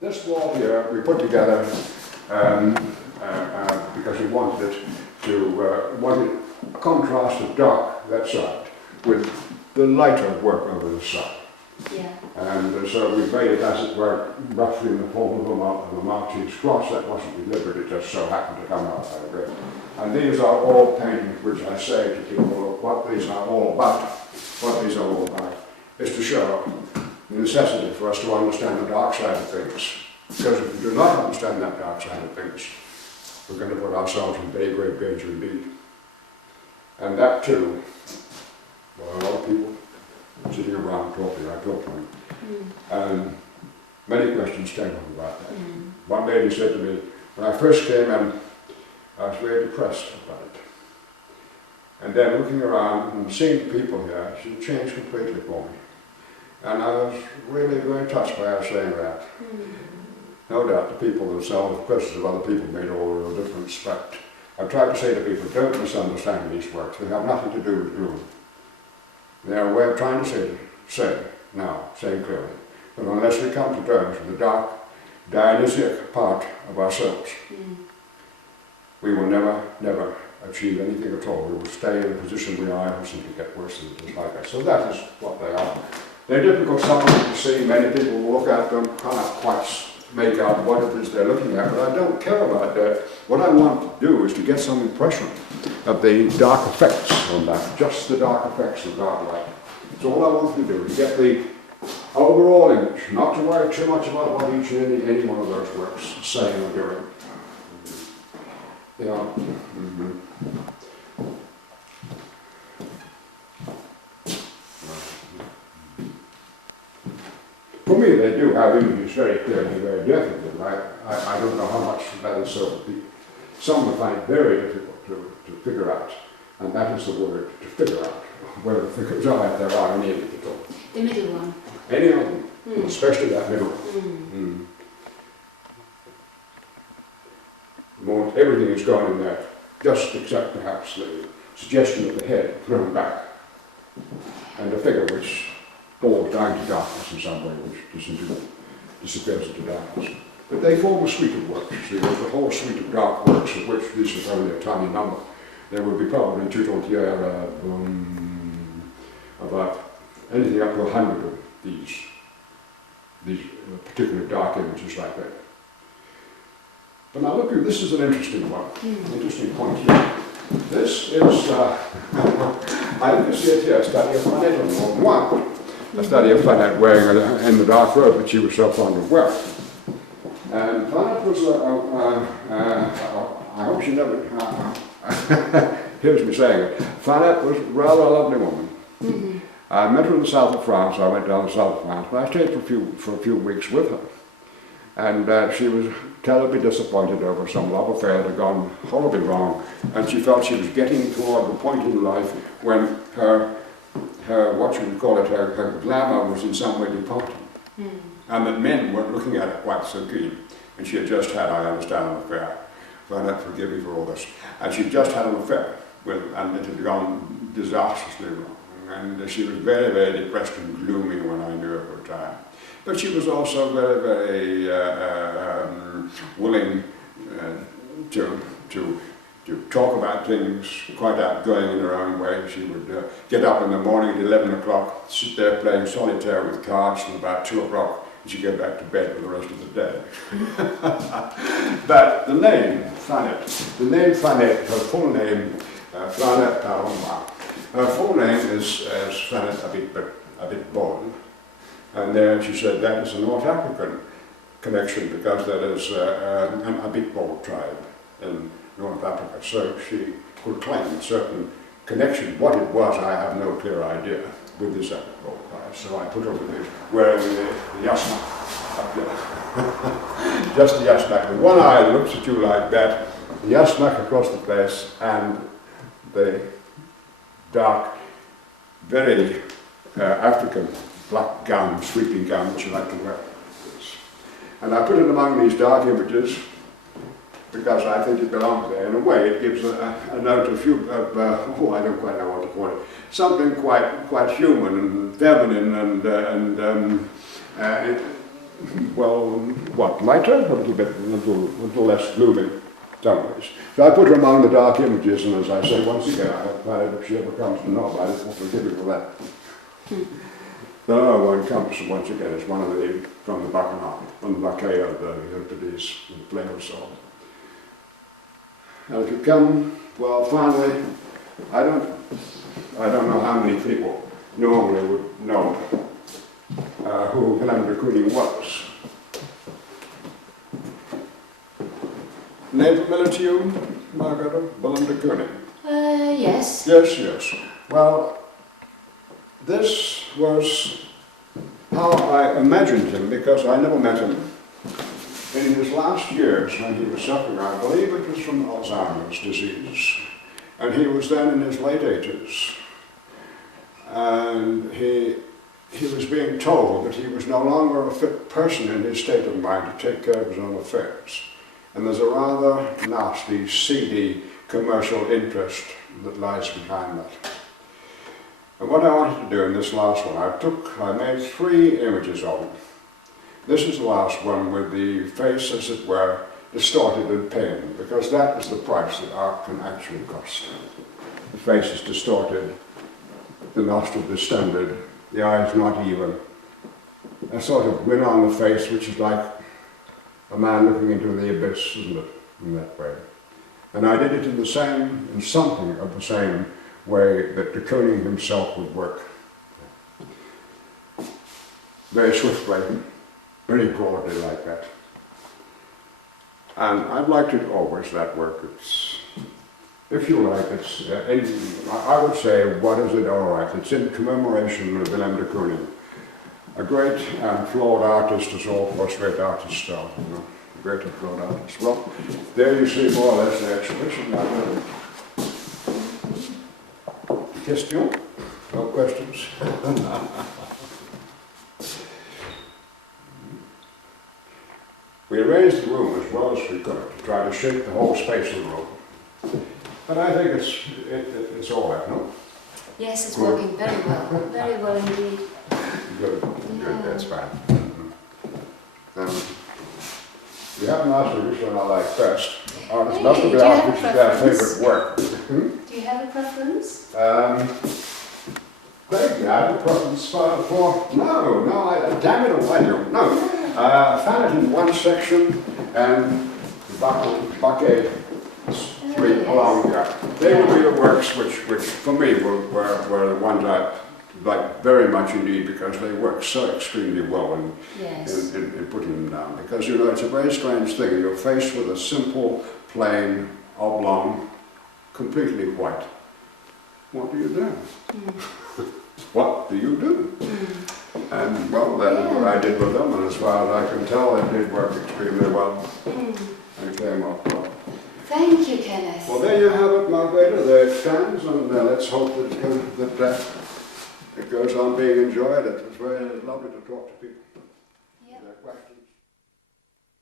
This wall here we put together because we wanted it to wanted a contrast of dark that side with the lighter work over the side. Yeah. And so we made it, as it were, roughly in the form of a Maltese cross. That wasn't deliberate, it just so happened to come out like that. And these are all paintings which I say to people, what these are all about, is to show the necessity for us to understand the dark side of things. Because if we do not understand that dark side of things, we're going to put ourselves in very great danger indeed. And that too, well, a lot of people sitting around talking, I talked to them. Many questions came up about that. One lady said to me, when I first came in, I was very depressed about it. And then looking around and seeing people here, she changed completely for me. And I was really very touched by her saying that. No doubt the people themselves, the presence of other people made all the real difference, but I've tried to say to people, don't misunderstand these works. They have nothing to do with gloom. They are a way of trying to say clearly, that unless we come to terms with the dark, Dionysiac part of ourselves, we will never, never achieve anything at all. We will stay in the position we are and simply get worse and just like that. So that is what they are. They're difficult sometimes to see. Many people will look at them, cannot quite make out what it is they're looking at, but I don't care about that. What I want to do is to get some impression of the dark effects on that, just the dark effects of dark light. So all I want to do is get the overall image, not to worry too much about what each and any one of those works saying or doing. Yeah. For me, they do have images very clearly, very definitely. I don't know how much that is so. Some find it very difficult to figure out, and that is the word, to figure out whether the figures are, if there are any of it at all. The middle one. Any of them, especially that middle one. Everything is gone in there, just except perhaps the suggestion of the head thrown back, and a figure which falls down to darkness in some way, which disappears into darkness. But they form a suite of works. There's a whole suite of dark works, of which this is only a tiny number. There will be probably tout entière about anything up to 100 of these particular dark images like that. But now look, this is an interesting one, interesting point here. This is, I think you see it here, a study of Flannel on one. A study of Flannel wearing in the dark robe that she was so fond of wearing. And Flannel was, I hope she never hears me saying it, Flannel was rather a lovely woman. I met her in the south of France. I went down the south of France, but I stayed for a few weeks with her. And she was terribly disappointed over some love affair that had gone horribly wrong, and she felt she was getting toward the point in life when her what you would call it, her glamour was in some way departing. And that men weren't looking at it quite so keen. And she had just had, I understand, an affair. Bernard, forgive me for all this. And she just had an affair and it had gone disastrously wrong. And she was very, very depressed and gloomy when I knew her for a time. But she was also very, very willing to talk about things, quite outgoing in her own way. She would get up in the morning at 11 o'clock, sit there playing solitaire with cards, and about 2 o'clock she'd go back to bed for the rest of the day. But the name, Flannel, her full name, Flannel Paloma, her full name is Flannel a bit Bon. And then she said that is a North African connection because that is an Abitbol tribe in North Africa. So she could claim a certain connection. What it was, I have no clear idea with this Abitbol tribe. So I put over this, wearing the yasmak up there. Just the yasmak. The one eye looks at you like that, the yasmak across the face, and the dark, very African black gown, sweeping gown that you like to wear. And I put it among these dark images because I think it belongs there. In a way, it gives a note of, I don't quite know what to call it, something quite human and feminine and well, what, lighter? A little less gloomy, some ways. So I put her among the dark images, and as I say, once again, I hope that if she ever comes to know about it, we'll forgive her for that. The other one comes, once again, as one of the, from the Bacchanal, from the Bacchae of the Euripides, the Flame of Soul. And if you come, well, finally, I don't know how many people normally would know who Willem de Kooning was. Name familiar to you, Margrete? Willem de Kooning? Yes. Yes. Well, this was how I imagined him, because I never met him. In his last years, when he was suffering, I believe it was from Alzheimer's disease, and he was then in his late 80s. And he was being told that he was no longer a fit person in his state of mind to take care of his own affairs. And there's a rather nasty, seedy commercial interest that lies behind that. And what I wanted to do in this last one, I made 3 images of him. This is the last one with the face, as it were, distorted in pain, because that is the price that art can actually cost. The face is distorted, the nostril distended, the eyes not even. A sort of grin on the face, which is like a man looking into the abyss, isn't it, in that way. And I did it in something of the same way that de Kooning himself would work. Very swiftly, very broadly like that. And I'd like to always that work. It's, if you like, it's, I would say, what is it? All right, it's in commemoration of Willem de Kooning. A great and flawed artist, as all first-rate artists are, you know, great and flawed artist. Well, there you see more or less the exhibition. Question? No questions? We arranged the room as well as we could to try to shape the whole space of the room. But I think it's all right, no? Yes, it's working very well indeed. Good, that's fine. You haven't asked me which one I like best. It's not to be asked which is their favourite work. Do you have a preference? Vaguely, I have a preference for damn it, I don't. No. I found it in one section and the Bacchae 3 along here. They would be the works which for me were the ones I like very much indeed, because they work so extremely well in putting them down. Because, you know, it's a very strange thing. You're faced with a simple, plain, oblong, completely white. What do you do? What do you do? And, well, that is what I did with them, and as far as I can tell, they did work extremely well. And came up well. Thank you, Kenneth. Well, there you have it, Margrete. There it stands, and let's hope that it goes on being enjoyed. It was very lovely to talk to people. Yep. Questions?